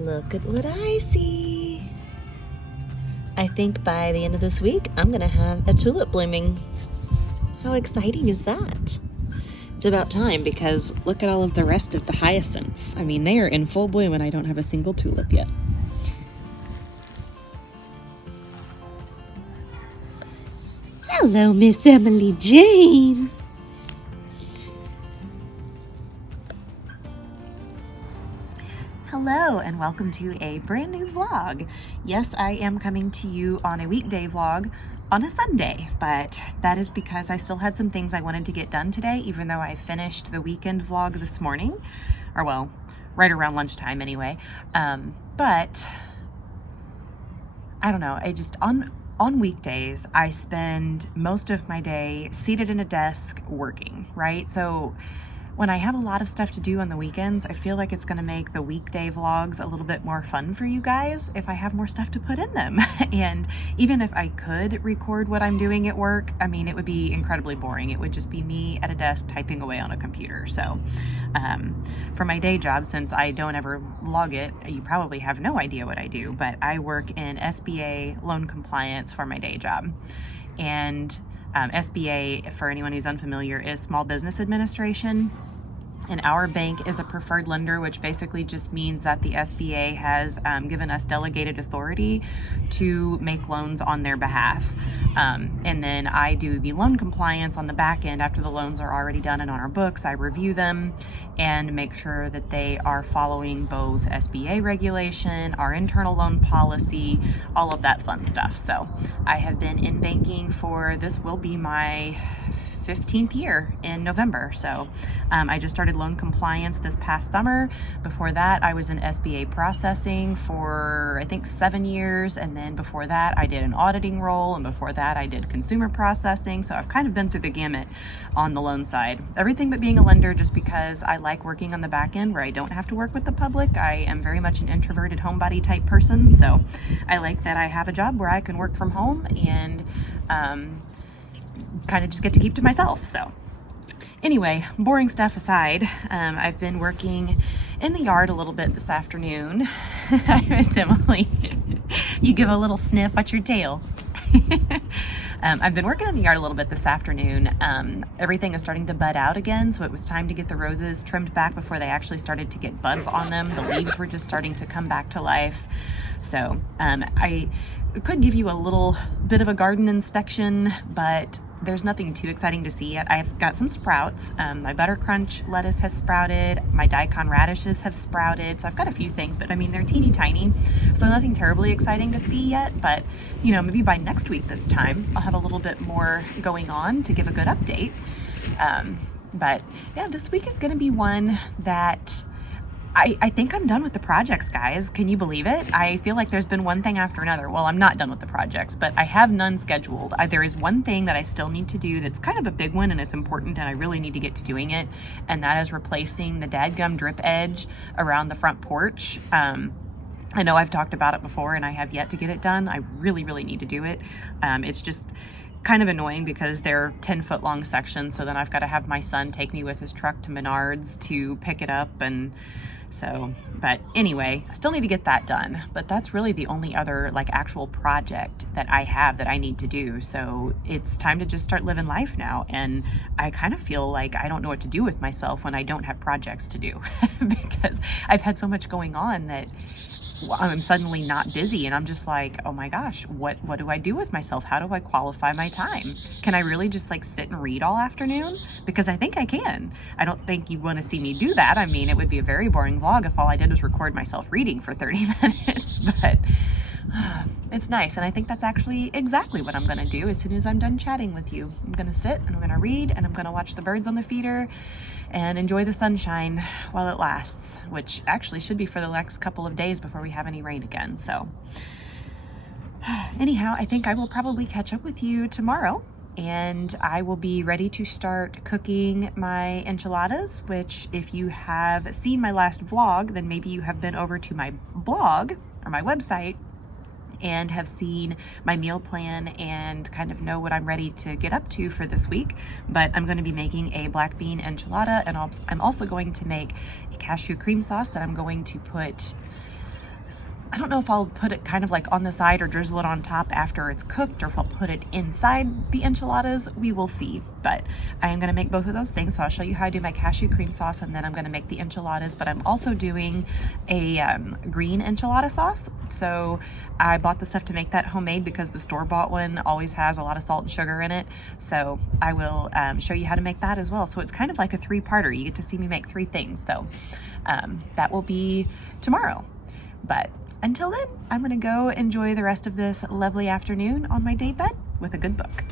Look at what I see. I think by the end of this week, I'm gonna have a tulip blooming. How exciting is that? It's about time because look at all of the rest of the hyacinths. I mean, they are in full bloom and I don't have a single tulip yet. Hello, Miss Emily Jane. Hello and welcome to a brand new vlog. Yes, I am coming to you on a weekday vlog on a Sunday, but that is because I still had some things I wanted to get done today, even though I finished the weekend vlog this morning, or well, right around lunchtime anyway. But I don't know, on weekdays, I spend most of my day seated in a desk working, right? So when I have a lot of stuff to do on the weekends, I feel like it's gonna make the weekday vlogs a little bit more fun for you guys if I have more stuff to put in them. And even if I could record what I'm doing at work, I mean, it would be incredibly boring. It would just be me at a desk typing away on a computer. So for my day job, since I don't ever vlog it, you probably have no idea what I do, but I work in SBA loan compliance for my day job. And SBA, for anyone who's unfamiliar, is Small Business Administration. And our bank is a preferred lender, which basically just means that the SBA has given us delegated authority to make loans on their behalf. And then I do the loan compliance on the back end after the loans are already done and on our books. I review them and make sure that they are following both SBA regulation, our internal loan policy, all of that fun stuff. So I have been in banking for, this will be my 15th year in November. So I just started loan compliance this past summer. Before that, I was in SBA processing for I think 7 years. And then before that, I did an auditing role. And before that, I did consumer processing. So I've kind of been through the gamut on the loan side. Everything but being a lender, just because I like working on the back end where I don't have to work with the public. I am very much an introverted homebody type person. So I like that I have a job where I can work from home and kind of just get to keep to myself. So anyway, boring stuff aside, I've been working in the yard a little bit this afternoon. I miss Emily. You give a little sniff at your tail. I've been working in the yard a little bit this afternoon. Everything is starting to bud out again, so it was time to get the roses trimmed back before they actually started to get buds on them. The leaves were just starting to come back to life. So I could give you a little bit of a garden inspection, but there's nothing too exciting to see yet. I've got some sprouts. My butter crunch lettuce has sprouted. My daikon radishes have sprouted. So I've got a few things, but I mean, they're teeny tiny. So nothing terribly exciting to see yet, but you know, maybe by next week this time, I'll have a little bit more going on to give a good update. But yeah, this week is gonna be one that I think I'm done with the projects, guys. Can you believe it? I feel like there's been one thing after another. Well, I'm not done with the projects, but I have none scheduled. There is one thing that I still need to do that's kind of a big one and it's important and I really need to get to doing it. And that is replacing the dadgum drip edge around the front porch. I know I've talked about it before and I have yet to get it done. I really, really need to do it. It's just kind of annoying because they're 10-foot long sections. So then I've got to have my son take me with his truck to Menards to pick it up. And so, but anyway, I still need to get that done, but that's really the only other like actual project that I have that I need to do. So it's time to just start living life now. And I kind of feel like I don't know what to do with myself when I don't have projects to do because I've had so much going on that I'm suddenly not busy and I'm just like, oh my gosh, what do I do with myself? How do I qualify my time? Can I really just like sit and read all afternoon? Because I think I can. I don't think you want to see me do that. I mean, it would be a very boring vlog if all I did was record myself reading for 30 minutes, but it's nice. And I think that's actually exactly what I'm going to do as soon as I'm done chatting with you. I'm going to sit and I'm going to read and I'm going to watch the birds on the feeder and enjoy the sunshine while it lasts, which actually should be for the next couple of days before we have any rain again. So anyhow, I think I will probably catch up with you tomorrow and I will be ready to start cooking my enchiladas, which if you have seen my last vlog, then maybe you have been over to my blog or my website and have seen my meal plan and kind of know what I'm ready to get up to for this week. But I'm going to be making a black bean enchilada, and I'm also going to make a cashew cream sauce that I'm going to put I don't know if I'll put it kind of like on the side or drizzle it on top after it's cooked, or if I'll put it inside the enchiladas. We will see, but I am gonna make both of those things. So I'll show you how I do my cashew cream sauce, and then I'm gonna make the enchiladas, but I'm also doing a green enchilada sauce. So I bought the stuff to make that homemade because the store-bought one always has a lot of salt and sugar in it. So I will show you how to make that as well. So it's kind of like a three-parter. You get to see me make three things, though. That will be tomorrow. But until then, I'm gonna go enjoy the rest of this lovely afternoon on my day bed with a good book.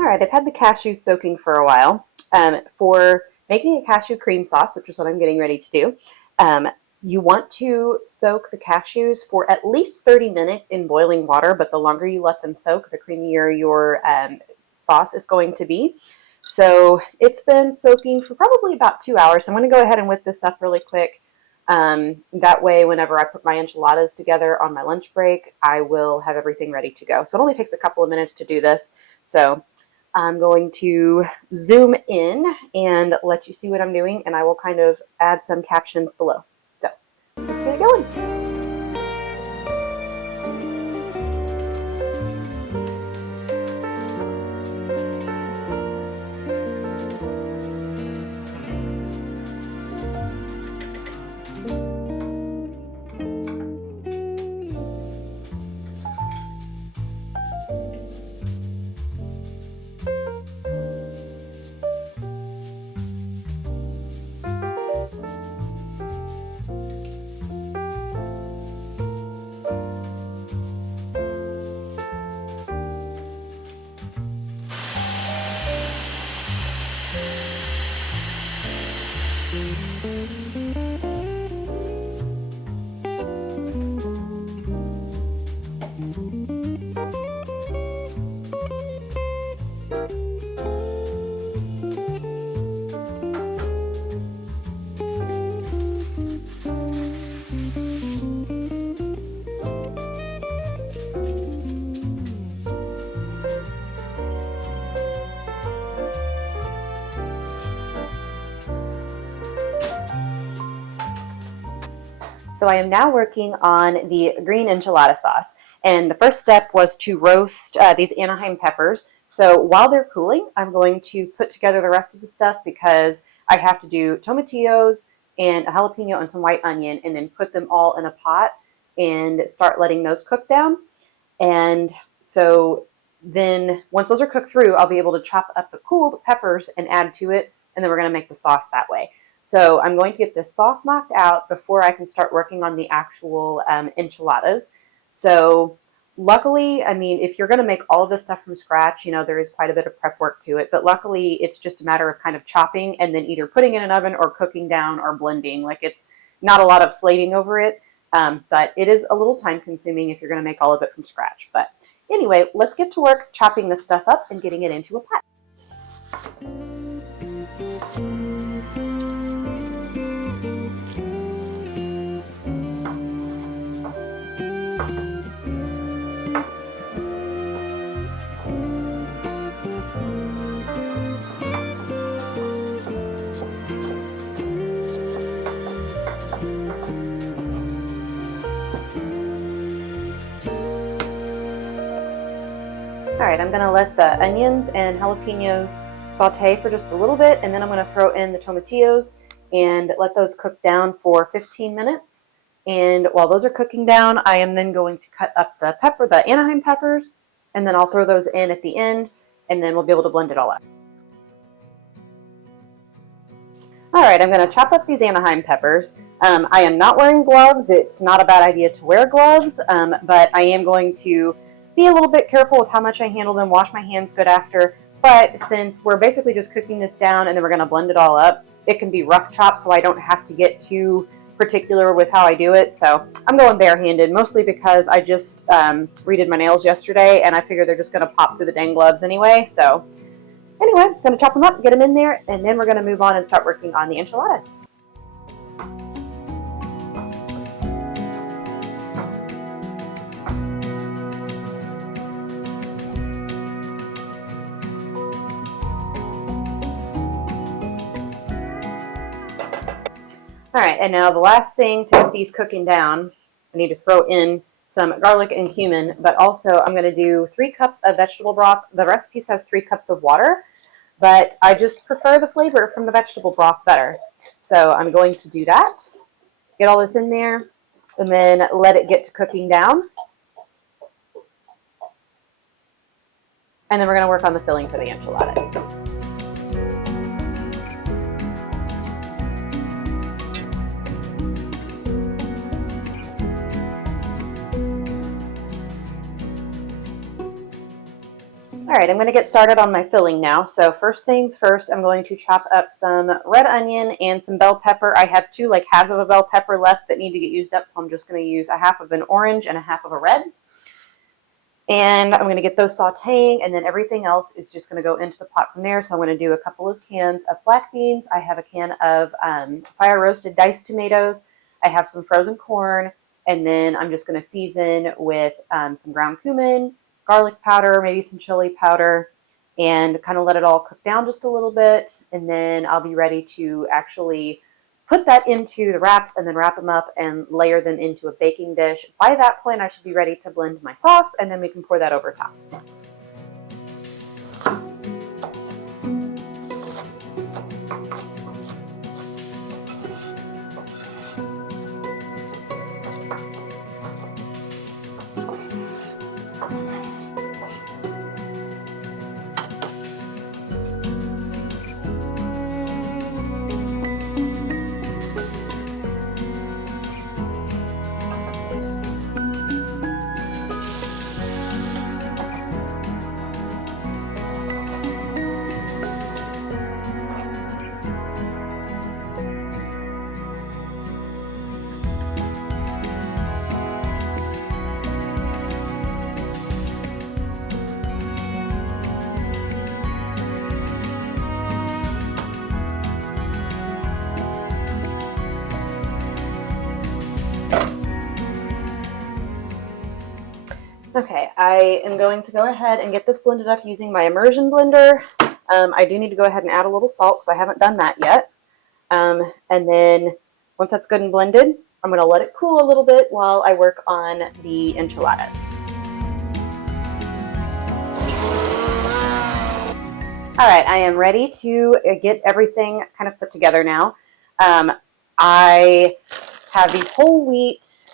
All right, I've had the cashews soaking for a while. For making a cashew cream sauce, which is what I'm getting ready to do, you want to soak the cashews for at least 30 minutes in boiling water, but the longer you let them soak, the creamier your sauce is going to be. So it's been soaking for probably about 2 hours. So I'm going to go ahead and whip this up really quick. That way, whenever I put my enchiladas together on my lunch break, I will have everything ready to go. So it only takes a couple of minutes to do this. So I'm going to zoom in and let you see what I'm doing, and I will kind of add some captions below. So let's get it going. So I am now working on the green enchilada sauce. And the first step was to roast these Anaheim peppers. So while they're cooling, I'm going to put together the rest of the stuff because I have to do tomatillos and a jalapeno and some white onion, and then put them all in a pot and start letting those cook down. And so then once those are cooked through, I'll be able to chop up the cooled peppers and add to it. And then we're going to make the sauce that way. So I'm going to get this sauce knocked out before I can start working on the actual enchiladas. So luckily, I mean, if you're going to make all of this stuff from scratch, you know, there is quite a bit of prep work to it. But luckily, it's just a matter of kind of chopping and then either putting in an oven or cooking down or blending. Like, it's not a lot of slaving over it. But it is a little time consuming if you're going to make all of it from scratch. But anyway, let's get to work chopping this stuff up and getting it into a pot. All right, I'm gonna let the onions and jalapenos saute for just a little bit, and then I'm gonna throw in the tomatillos and let those cook down for 15 minutes. And while those are cooking down, I am then going to cut up the Anaheim peppers, and then I'll throw those in at the end. and then we'll be able to blend it all up. All right, I'm going to chop up these Anaheim peppers. I am not wearing gloves. It's not a bad idea to wear gloves, but I am going to be a little bit careful with how much I handle them, wash my hands good after. But since we're basically just cooking this down and then we're going to blend it all up, it can be rough chopped, so I don't have to get too particular with how I do it. So I'm going barehanded, mostly because I just redid my nails yesterday and I figure they're just going to pop through the dang gloves anyway. So anyway, I'm going to chop them up, get them in there, and then we're going to move on and start working on the enchiladas. All right, and now the last thing to get these cooking down, I need to throw in some garlic and cumin, but also I'm going to do 3 cups of vegetable broth. The recipe says 3 cups of water, but I just prefer the flavor from the vegetable broth better. So I'm going to do that, get all this in there, and then let it get to cooking down. And then we're going to work on the filling for the enchiladas. All right, I'm going to get started on my filling now. So first things first, I'm going to chop up some red onion and some bell pepper. I have 2 like halves of a bell pepper left that need to get used up, so I'm just going to use a half of an orange and a half of a red. And I'm going to get those sauteing, and then everything else is just going to go into the pot from there. So I'm going to do a couple of cans of black beans. I have a can of fire roasted diced tomatoes. I have some frozen corn, and then I'm just going to season with some ground cumin, garlic powder, maybe some chili powder, and kind of let it all cook down just a little bit. And then I'll be ready to actually put that into the wraps and then wrap them up and layer them into a baking dish. By that point, I should be ready to blend my sauce, and then we can pour that over top. Okay, I am going to go ahead and get this blended up using my immersion blender. I do need to go ahead and add a little salt because I haven't done that yet. And then once that's good and blended, I'm going to let it cool a little bit while I work on the enchiladas. All right, I am ready to get everything kind of put together now. I have these whole wheat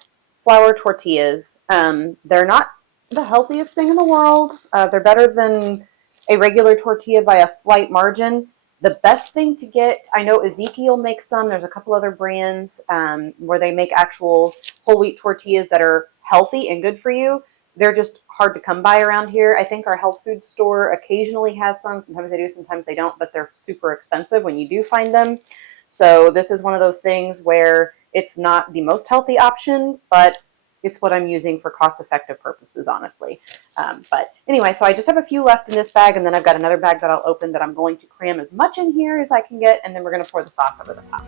flour tortillas. They're not the healthiest thing in the world. They're better than a regular tortilla by a slight margin. The best thing to get, I know Ezekiel makes some. There's a couple other brands where they make actual whole wheat tortillas that are healthy and good for you. They're just hard to come by around here. I think our health food store occasionally has some. Sometimes they do, sometimes they don't, but they're super expensive when you do find them. So this is one of those things where it's not the most healthy option, but it's what I'm using for cost-effective purposes, honestly. But anyway, so I just have a few left in this bag, and then I've got another bag that I'll open that I'm going to cram as much in here as I can get, and then we're going to pour the sauce over the top.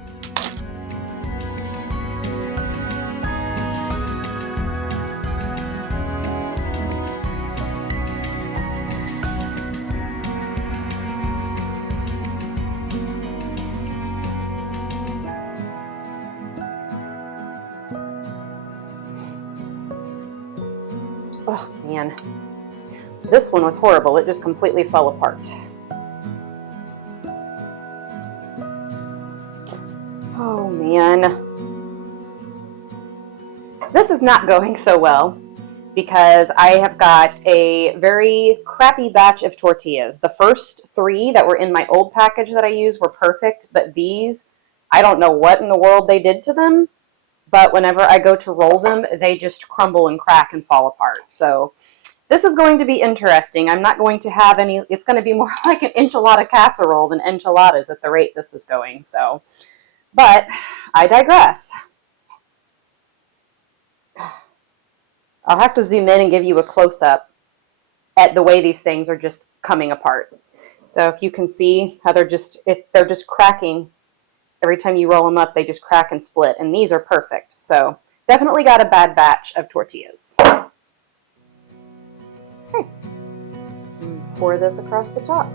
Oh, man. This one was horrible. It just completely fell apart. Oh, man. This is not going so well. because I have got a very crappy batch of tortillas. The first 3 that were in my old package that I used were perfect, but these, I don't know what in the world they did to them, but whenever I go to roll them, they just crumble and crack and fall apart. So this is going to be interesting. I'm not going to have any, it's going to be more like an enchilada casserole than enchiladas at the rate this is going. So, but I digress. I'll have to zoom in and give you a close-up at the way these things are just coming apart. So if you can see how they're just cracking. Every time you roll them up, they just crack and split, and these are perfect. So definitely got a bad batch of tortillas. Okay, pour this across the top.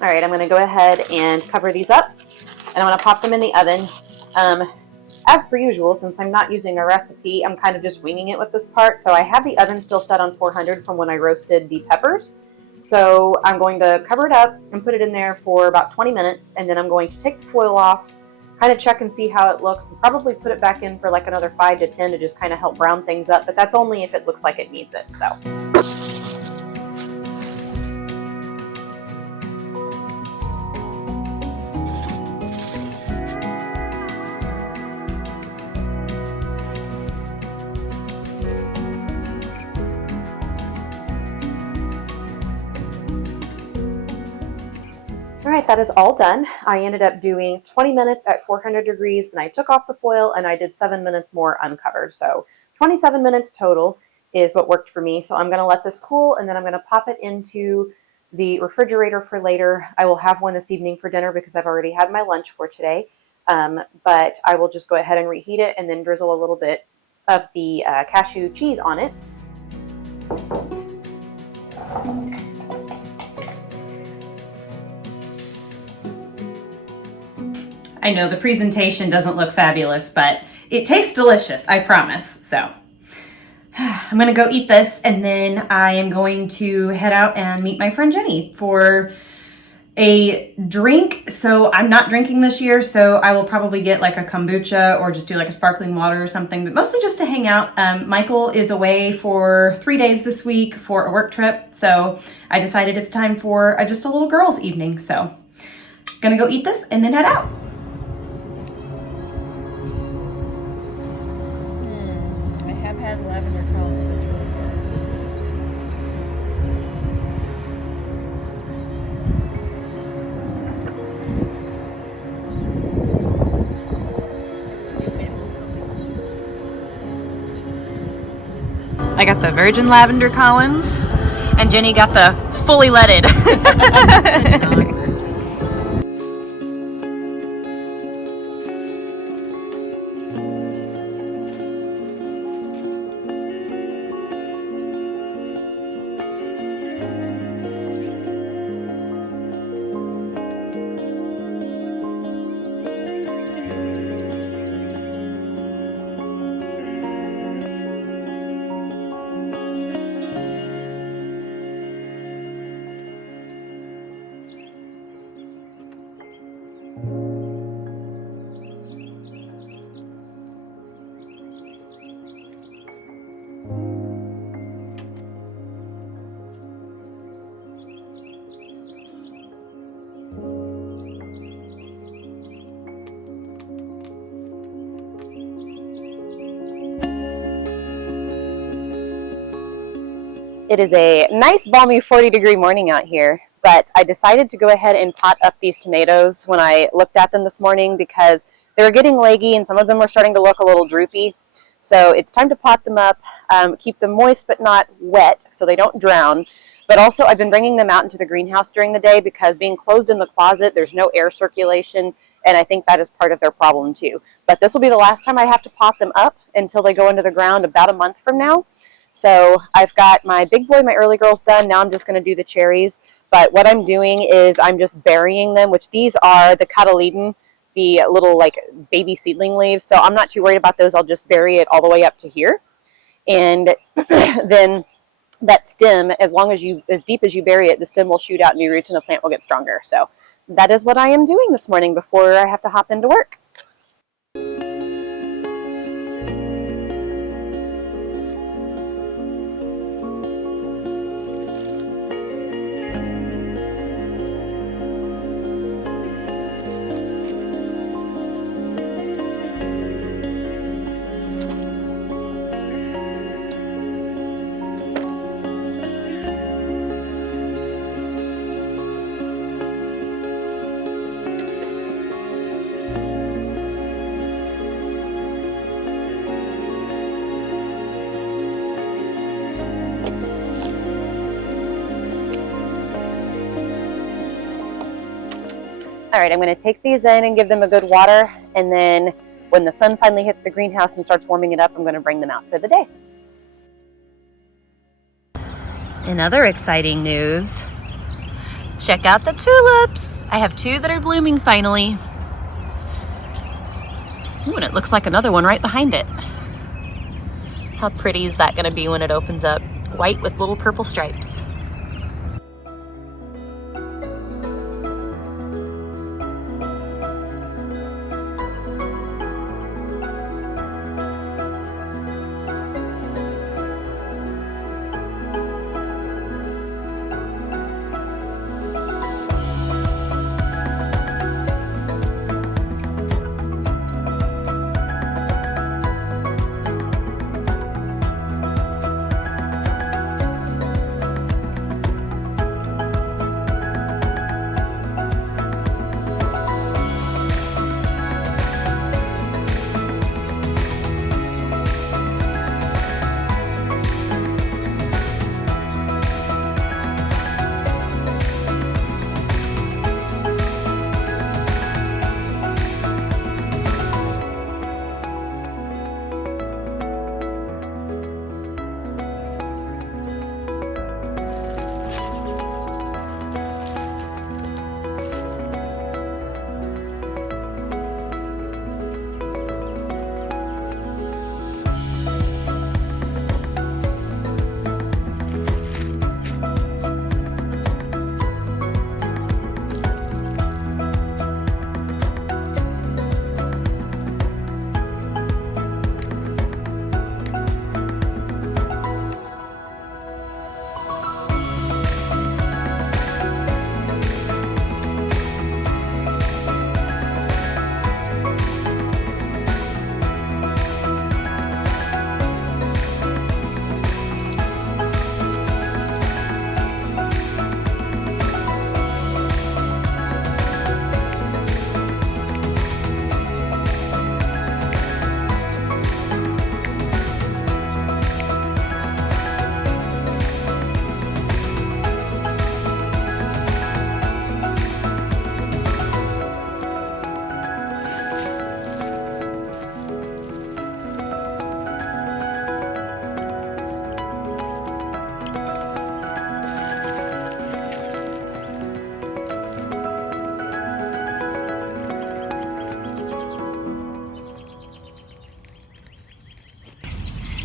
All right, I'm going to go ahead and cover these up, and I'm going to pop them in the oven. As per usual, since I'm not using a recipe, I'm kind of just winging it with this part. So I have the oven still set on 400 from when I roasted the peppers. So I'm going to cover it up and put it in there for about 20 minutes, and then I'm going to take the foil off, kind of check and see how it looks, and probably put it back in for like another 5 to 10 to just kind of help brown things up, but that's only if it looks like it needs it. So. All right, that is all done. I ended up doing 20 minutes at 400 degrees, then I took off the foil and I did 7 minutes more uncovered. So 27 minutes total is what worked for me. So I'm gonna let this cool, and then I'm gonna pop it into the refrigerator for later. I will have one this evening for dinner because I've already had my lunch for today. But I will just go ahead and reheat it and then drizzle a little bit of the cashew cheese on it. I know the presentation doesn't look fabulous, but it tastes delicious, I promise. So I'm gonna go eat this, and then I am going to head out and meet my friend Jenny for a drink. So I'm not drinking this year, so I will probably get like a kombucha or just do like a sparkling water or something, but mostly just to hang out. Michael is away for 3 days this week for a work trip, so I decided it's time for just a little girls' evening. So gonna go eat this and then head out. Had lavender columns. It's really I got the virgin lavender Collins, and Jenny got the fully leaded. It is a nice balmy 40-degree morning out here, but I decided to go ahead and pot up these tomatoes when I looked at them this morning because they were getting leggy and some of them were starting to look a little droopy. So it's time to pot them up, keep them moist but not wet so they don't drown. But also I've been bringing them out into the greenhouse during the day because being closed in the closet, there's no air circulation, and I think that is part of their problem too. But this will be the last time I have to pot them up until they go into the ground about a month from now. So I've got my big boy, my early girls done. Now I'm just going to do the cherries. But what I'm doing is I'm just burying them, which these are the cotyledon, the little like baby seedling leaves. So I'm not too worried about those. I'll just bury it all the way up to here. And then that stem, as deep as you bury it, the stem will shoot out new roots and the plant will get stronger. So that is what I am doing this morning before I have to hop into work. All right, I'm going to take these in and give them a good water, and then when the sun finally hits the greenhouse and starts warming it up, I'm going to bring them out for the day. In other exciting news, check out the tulips. I have 2 that are blooming finally. Ooh, and it looks like another one right behind it. How pretty is that going to be when it opens up? White with little purple stripes.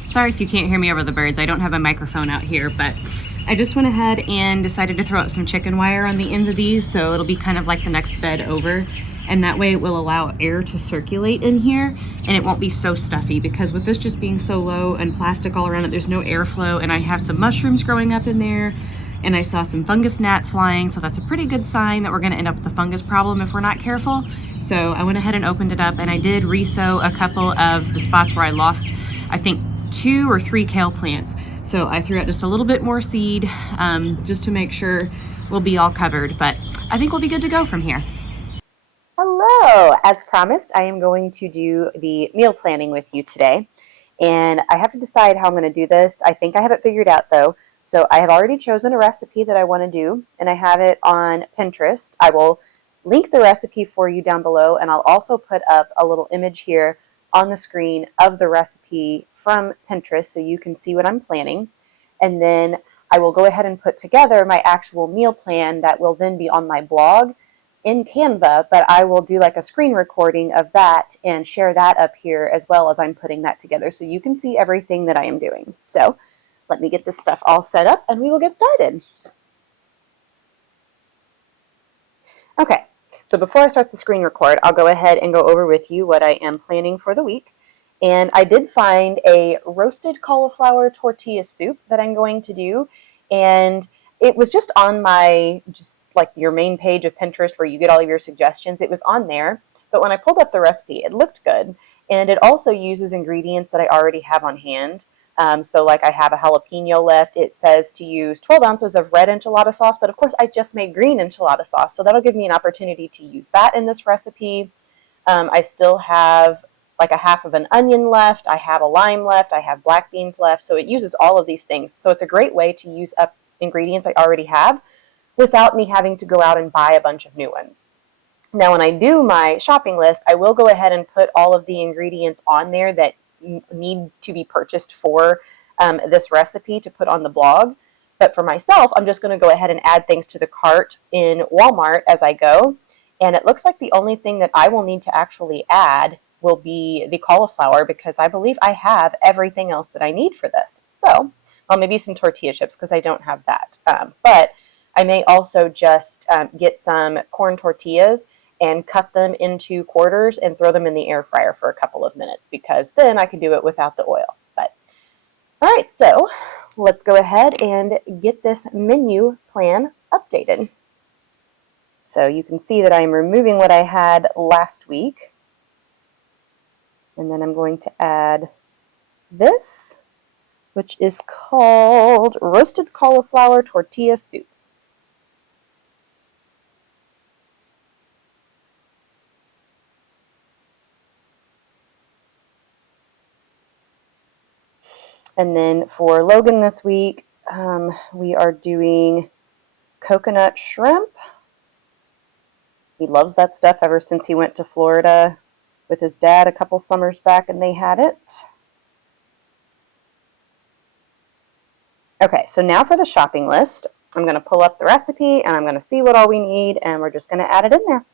Sorry if you can't hear me over the birds. I don't have a microphone out here, but I just went ahead and decided to throw out some chicken wire on the ends of these, so it'll be kind of like the next bed over, and that way it will allow air to circulate in here and it won't be so stuffy, because with this just being so low and plastic all around it, there's no airflow. And I have some mushrooms growing up in there, and I saw some fungus gnats flying, so that's a pretty good sign that we're going to end up with a fungus problem if we're not careful. So I went ahead and opened it up, and I did re-sow a couple of the spots where I lost, I think, 2 or 3 kale plants. So I threw out just a little bit more seed, just to make sure we'll be all covered, but I think we'll be good to go from here. Hello! As promised, I am going to do the meal planning with you today, and I have to decide how I'm going to do this. I think I have it figured out though. So I have already chosen a recipe that I want to do, and I have it on Pinterest. I will link the recipe for you down below, and I'll also put up a little image here on the screen of the recipe from Pinterest so you can see what I'm planning. And then I will go ahead and put together my actual meal plan that will then be on my blog in Canva, but I will do like a screen recording of that and share that up here as well as I'm putting that together so you can see everything that I am doing. So let me get this stuff all set up and we will get started. Okay, so before I start the screen record, I'll go ahead and go over with you what I am planning for the week. And I did find a roasted cauliflower tortilla soup that I'm going to do. And it was just on my, just like your main page of Pinterest where you get all of your suggestions. It was on there. But when I pulled up the recipe, it looked good. And it also uses ingredients that I already have on hand. So like I have a jalapeno left. It says to use 12 ounces of red enchilada sauce, but of course I just made green enchilada sauce. So that'll give me an opportunity to use that in this recipe. I still have like a half of an onion left. I have a lime left. I have black beans left. So it uses all of these things. So it's a great way to use up ingredients I already have without me having to go out and buy a bunch of new ones. Now, when I do my shopping list, I will go ahead and put all of the ingredients on there that need to be purchased for this recipe to put on the blog. But for myself, I'm just going to go ahead and add things to the cart in Walmart as I go. And it looks like the only thing that I will need to actually add will be the cauliflower because I believe I have everything else that I need for this. So, well, maybe some tortilla chips because I don't have that. But I may also just get some corn tortillas and cut them into quarters and throw them in the air fryer for a couple of minutes because then I can do it without the oil. But all right, so let's go ahead and get this menu plan updated. So you can see that I'm removing what I had last week. And then I'm going to add this, which is called roasted cauliflower tortilla soup. And then for Logan this week, we are doing coconut shrimp. He loves that stuff ever since he went to Florida with his dad a couple summers back and they had it. Okay, so now for the shopping list. I'm going to pull up the recipe and I'm going to see what all we need and we're just going to add it in there.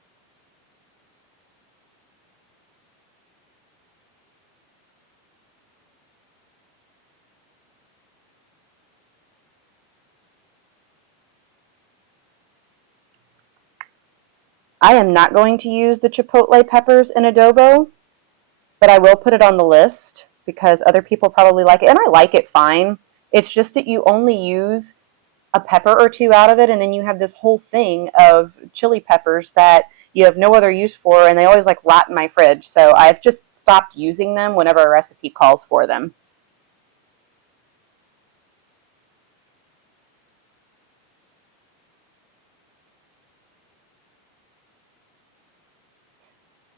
I am not going to use the chipotle peppers in adobo, but I will put it on the list because other people probably like it, and I like it fine. It's just that you only use a pepper or two out of it, and then you have this whole thing of chili peppers that you have no other use for, and they always like rot in my fridge. So I've just stopped using them whenever a recipe calls for them.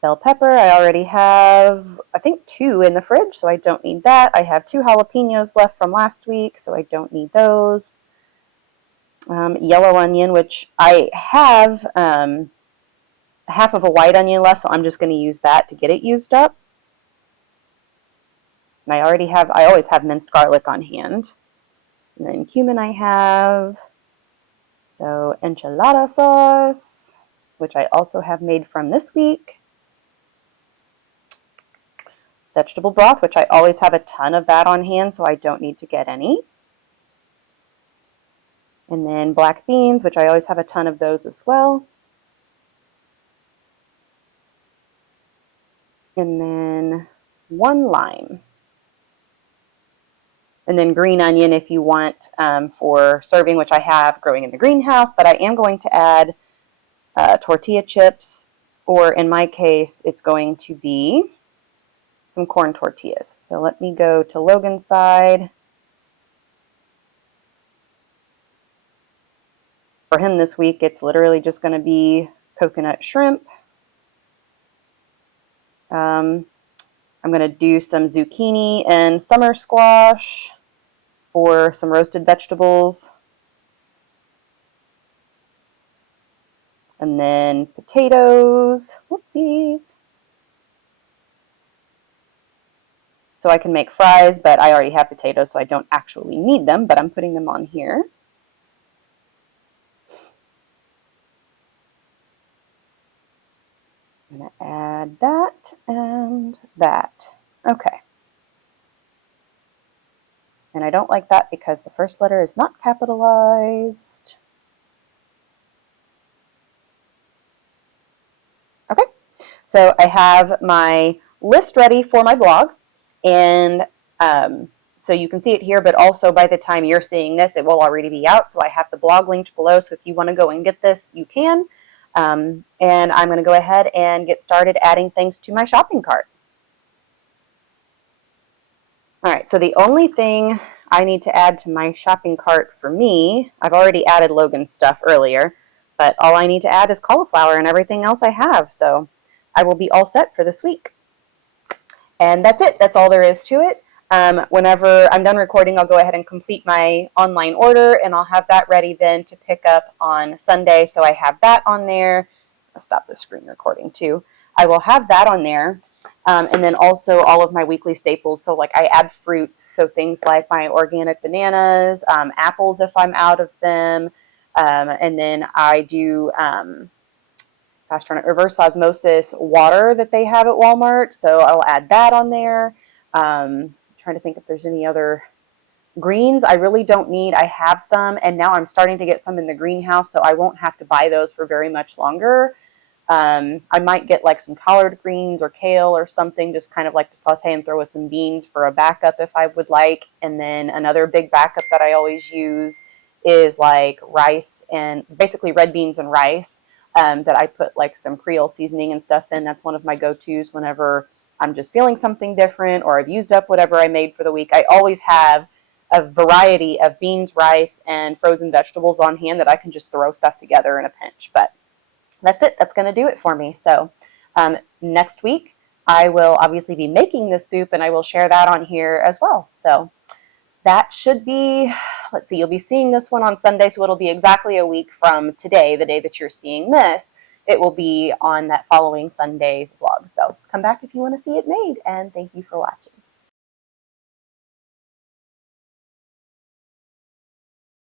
Bell pepper, I already have, I think, 2 in the fridge, so I don't need that. I have 2 jalapenos left from last week, so I don't need those. Yellow onion, which I have half of a white onion left, so I'm just going to use that to get it used up. And I always have minced garlic on hand. And then cumin I have. So enchilada sauce, which I also have made from this week. Vegetable broth, which I always have a ton of that on hand, so I don't need to get any. And then black beans, which I always have a ton of those as well. And then 1 lime. And then green onion if you want for serving, which I have growing in the greenhouse, but I am going to add tortilla chips, or in my case, it's going to be some corn tortillas. So let me go to Logan's side. For him this week, it's literally just going to be coconut shrimp. I'm going to do some zucchini and summer squash for some roasted vegetables. And then potatoes. Whoopsies. So I can make fries, but I already have potatoes, so I don't actually need them, but I'm putting them on here. I'm going to add that and that. Okay. And I don't like that because the first letter is not capitalized. Okay, so I have my list ready for my blog, and so you can see it here, but also by the time you're seeing this, it will already be out. So I have the blog linked below, so if you want to go and get this, you can. And I'm going to go ahead and get started adding things to my shopping cart. All right, so the only thing I need to add to my shopping cart for me, I've already added Logan's stuff earlier, but all I need to add is cauliflower, and everything else I have. So I will be all set for this week. And that's it. That's all there is to it. Whenever I'm done recording, I'll go ahead and complete my online order, and I'll have that ready then to pick up on Sunday. So I have that on there. I'll stop the screen recording too. I will have that on there. And then also all of my weekly staples. So like I add fruits. So things like my organic bananas, apples if I'm out of them. And then I do reverse osmosis water that they have at Walmart. So I'll add that on there. Trying to think if there's any other greens I really don't need. I have some, and now I'm starting to get some in the greenhouse, so I won't have to buy those for very much longer. I might get like some collard greens or kale or something, just kind of like to saute and throw with some beans for a backup if I would like. And then another big backup that I always use is like rice, and basically red beans and rice, that I put like some Creole seasoning and stuff in. That's one of my go-tos whenever I'm just feeling something different or I've used up whatever I made for the week. I always have a variety of beans, rice, and frozen vegetables on hand that I can just throw stuff together in a pinch. But that's it. That's going to do it for me. So next week, I will obviously be making this soup, and I will share that on here as well. So that should be, let's see, you'll be seeing this one on Sunday, so it'll be exactly a week from today, the day that you're seeing this. It will be on that following Sunday's vlog. So come back if you want to see it made, and thank you for watching.